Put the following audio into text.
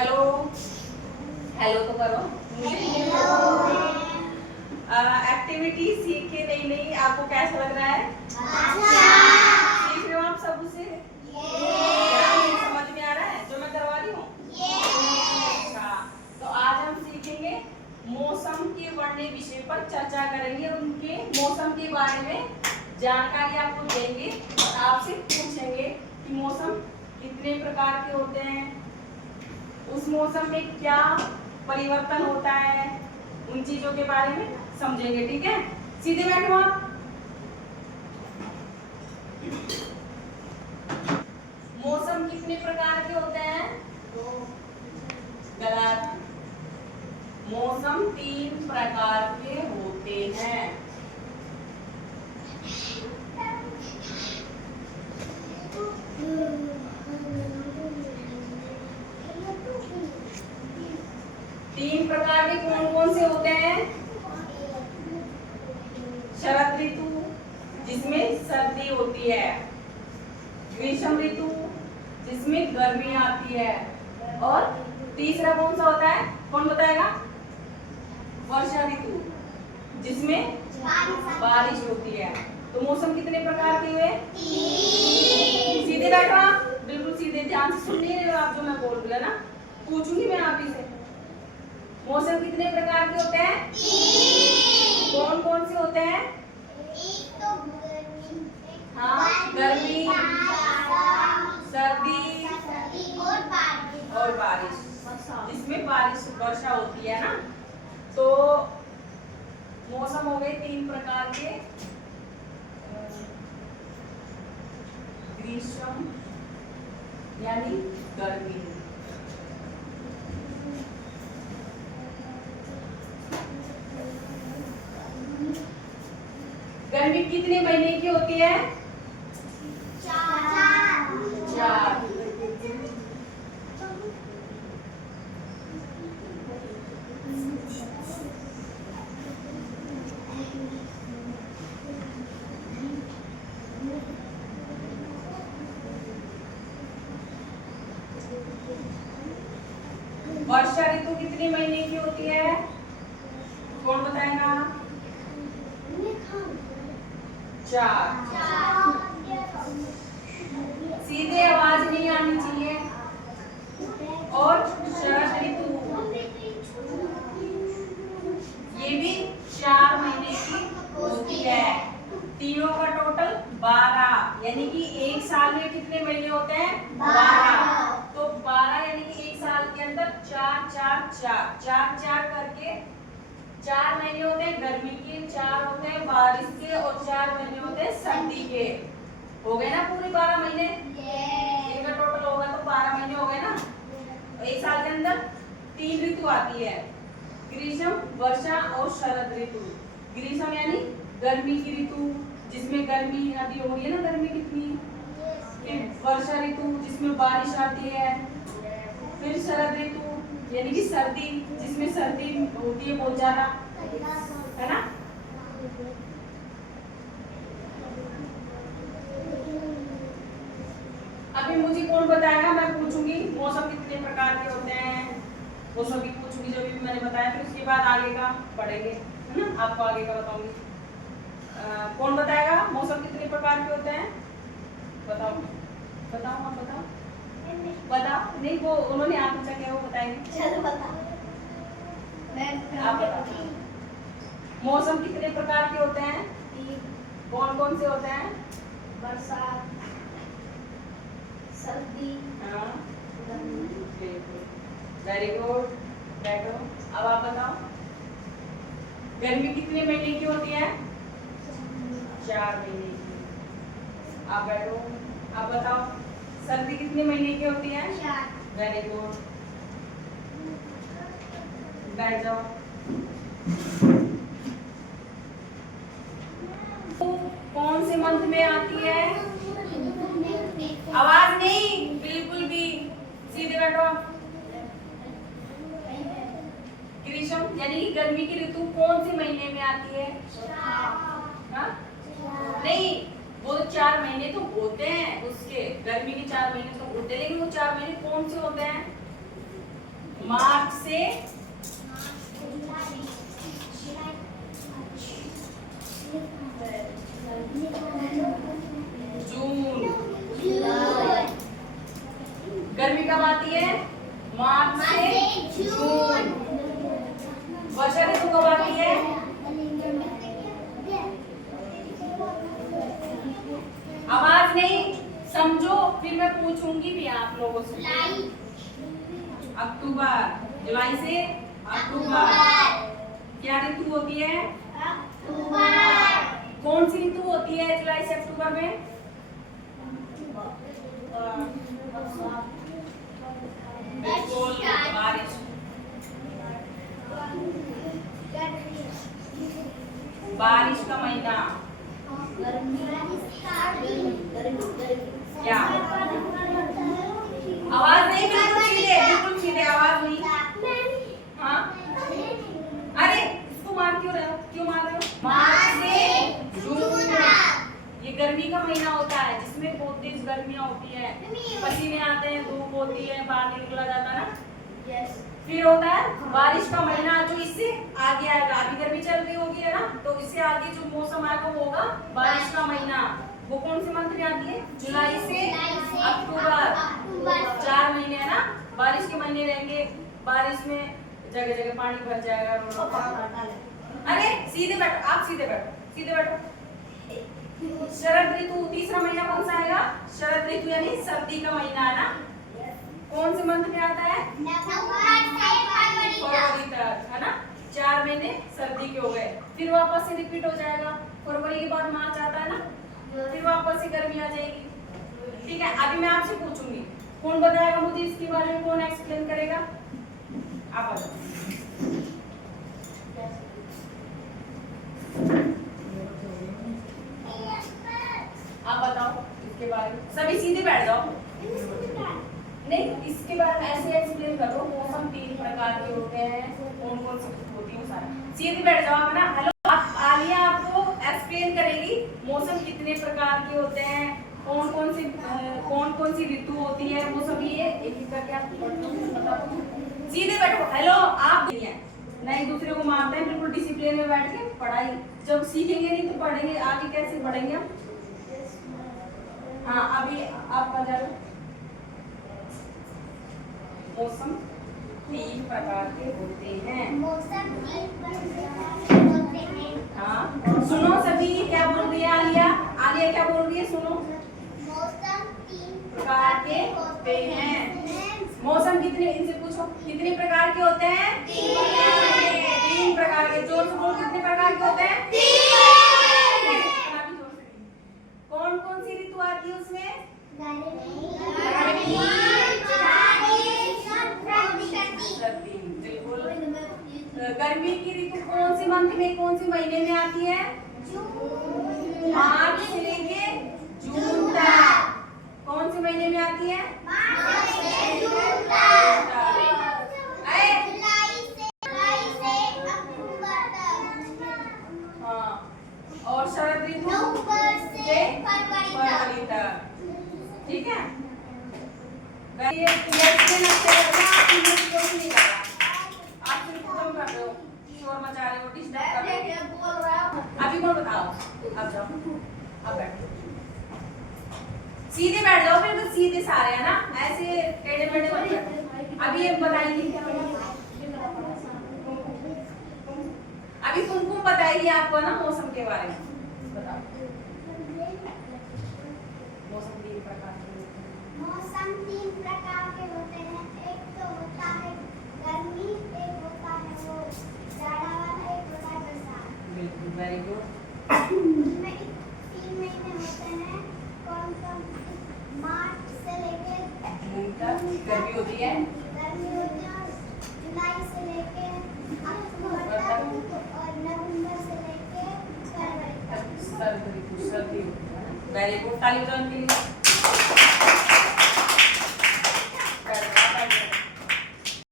Hello hello तो करो। Activity सीख के नई नई आपको कैसा लग रहा है? सीख रहे हो आप सब उसे? समझ में आ रहा है जो मैं करवा रही हूँ? अच्छा, तो आज हम सीखेंगे मौसम के वर्णन विषय पर चर्चा करेंगे। उनके मौसम के बारे में जानकारी आपको देंगे और आपसे पूछेंगे कि मौसम कितने प्रकार के होते हैं, उस मौसम में क्या परिवर्तन होता है, उन चीजों के बारे में समझेंगे। ठीक है, सीधे बैठो आप। मौसम कितने प्रकार के होते हैं? गलत। मौसम 3 प्रकार के होते हैं। तीन प्रकार के कौन कौन से होते हैं? शरद ऋतु जिसमें सर्दी होती है, ग्रीष्म ऋतु जिसमें गर्मी आती है, और तीसरा कौन सा होता है? कौन बताएगा? वर्षा ऋतु जिसमें बारिश होती है। तो मौसम कितने प्रकार के हुए? सीधे बैठो आप, बिल्कुल सीधे, ध्यान से सुन नहीं रहे हो आप जो मैं बोल रही हूँ ना, पूछूंगी मैं आप ही से। मौसम कितने प्रकार के होते हैं? कौन कौन से होते हैं? हाँ, गर्मी, सर्दी और बारिश, जिसमें बारिश वर्षा होती है ना। तो मौसम हो गए 3 प्रकार के, ग्रीष्म यानी गर्मी, गर्मी कितने महीने की होती है? 4। वर्षा ऋतु कितने महीने की होती है? कौन बताएगा? 4। सीधे आवाज नहीं आनी चाहिए। और शरद ऋतु ये भी 4 महीने की होती है। तीनों का टोटल 12, यानी कि एक साल में कितने महीने होते हैं? 12। तो 12 यानी कि एक साल के अंदर 4 4 4 4 4 करके 4 महीने होते हैं गर्मी के, 4 होते हैं बारिश के, और 4 महीने होते हैं सर्दी के। हो गए ना पूरे 12 महीने? इनका टोटल होगा तो 12 महीने हो गए ना। एक साल के अंदर 3 ऋतु आती है, ग्रीष्म, वर्षा और शरद ऋतु। ग्रीष्म यानी गर्मी की ऋतु जिसमें गर्मी अभी हो रही है ना, गर्मी कितनी। फिर वर्षा ऋतु जिसमें बारिश आती है। फिर शरद ऋतु यानी कि सर्दी जिसमें सर्दी होती है बहुत ज्यादा, है ना। अभी मुझे कौन बताएगा? मैं पूछूंगी मौसम कितने प्रकार के होते हैं, वो सभी पूछूंगी जो भी मैंने बताया। फिर उसके बाद आगे का पढ़ेंगे, है ना, आपको आगे का बताऊंगी। कौन बताएगा मौसम कितने प्रकार के होते हैं? बताओ बताओ, आप बताओ बताओ। नहीं, वो उन्होंने आप पूछा क्या, वो बताएंगे। चलो बता। आप बताओ मौसम कितने प्रकार के होते हैं? कौन कौन से होते हैं? बरसात, सर्दी, वेरी गुड। बैठो, अब आप बताओ गर्मी कितने महीने की होती है? 4 महीने की। आप बैठो, आप बताओ सर्दी कितने महीने की होती है? 4। वेरी गुड, बैठ जाओ। कौन से मंथ में आती है? आवाज नहीं, बिल्कुल भी, सीधे बैठो। ग्रीष्म यानी कि गर्मी की ऋतु कौन से महीने में आती है? हाँ? नहीं, वो 4 महीने तो होते हैं उसके, गर्मी के 4 महीने तो होते हैं, लेकिन वो 4 महीने कौन से होते हैं? मार्च से जून। गर्मी कब आती है? मार्च से जून। वर्षा ऋतु कब आती है? आवाज नहीं, समझो फिर मैं पूछूंगी भी आप लोगों से। अक्टूबर, जुलाई से अक्टूबर। क्या ऋतु होती है? कौन सी ऋतु होती है जुलाई से अक्टूबर में? बिल्कुल, बारिश। बारिश का महीना क्या? आवाज नहीं, बिल्कुल सीधे आवाज नहीं। हाँ, अरे इसको मार क्यों रहे हो? क्यों मार रहे हो? मार्च से जून। ये गर्मी का महीना होता है जिसमें बहुत तेज गर्मियाँ होती है, पसीने आते हैं, धूप होती है, बाहर नहीं निकला जाता ना। फिर होता है बारिश का महीना जो इससे आगे आएगा। अभी गर्मी चल रही होगी है ना, तो इससे आगे जो मौसम आएगा वो होगा बारिश का महीना। वो कौन से मंथ में आती है? जुलाई से अक्टूबर। 4 महीने है ना, बारिश के महीने रहेंगे। बारिश में जगह जगह पानी भर जाएगा। अरे सीधे बैठो, आप सीधे बैठो, सीधे बैठो। शरद ऋतु, तीसरा महीना कौन सा आएगा? शरद ऋतु यानी सर्दी का महीना है ना। कौन से मंथ में आता है? फरवरी तक है ना। 4 महीने सर्दी के हो गए। फिर वापस से रिपीट हो जाएगा। फरवरी के बाद मार्च आता है ना, फिर वापस से गर्मी आ जाएगी। ठीक है, अभी मैं आपसे पूछूंगी, कौन बताएगा मुझे इसके बारे में? कौन एक्सप्लेन करेगा? आप बताओ। आप बताओ इसके बारे में। सभी सीधे बैठ जाओ। नहीं, इसके बारे में ऐसे एक्सप्लेन करो। मौसम 3 प्रकार के होते हैं, कौन कौन सी होती है सारा। सीधे बैठ जाओ ना। हेलो, आलिया आपको एक्सप्लेन करेगी मौसम कितने प्रकार के होते हैं, कौन कौन सी ऋतु होती है, वो सभी ये एक एक करके आप बताओ। सीधे बैठो। हेलो, आप ना एक दूसरे को मारते हैं, बिल्कुल डिसिप्लिन में बैठ के पढ़ाई। जब सीखेंगे नहीं तो पढ़ेंगे आगे कैसे पढ़ेंगे हम? हाँ, अभी आप बता दो। मौसम 3 प्रकार के होते हैं। हाँ, सुनो सभी, क्या बोल रही है आलिया? आलिया क्या बोल रही है? सुनो। मौसम 3 प्रकार के होते हैं। मौसम कितने, इनसे पूछो कितने प्रकार के होते हैं? 3 प्रकार के। जोर से बोलो, कितने प्रकार के होते हैं? 3। कौन कौन सी ऋतु आती है उसमें? बिल्कुल। गर्मी की ऋतु कौन सी मंथ में, कौन सी महीने में आती है? मार्च से लेके जून तक। कौन से महीने में आती है? हाँ, और शरद ऋतु से फरवरी तक। ठीक है, शोर मचा रहे हो, डिस्टर्ब कर रहे हो। अभी कौन बताओ? अब जाओ, अब बैठो, सीधे बैठ जाओ। फिर तो सीधे सारे है ना, ऐसे टेढ़े मेढ़े मत बैठो। अभी एक बताइए, अभी कुमकुम बताइए आपको ना मौसम के बारे में। बताओ। मौसम 3 प्रकार के होते हैं। मौसम 3 प्रकार के होते हैं। एक तो होता है गर्मी, एक होता है वो जाड़ा वाला, एक होता है बरसात। बिल्कुल, वेरी गुड। इसमें 3 महीने होते हैं। कौन कौन? मार्च से लेके जून तक गर्मी होती है। गर्मी होती है, जुलाई से लेके अक्टूबर तक, और नवंबर से लेके फरवरी तक सर्दी होती है। वेरी गुड, ताली बजाओ इनके लिए।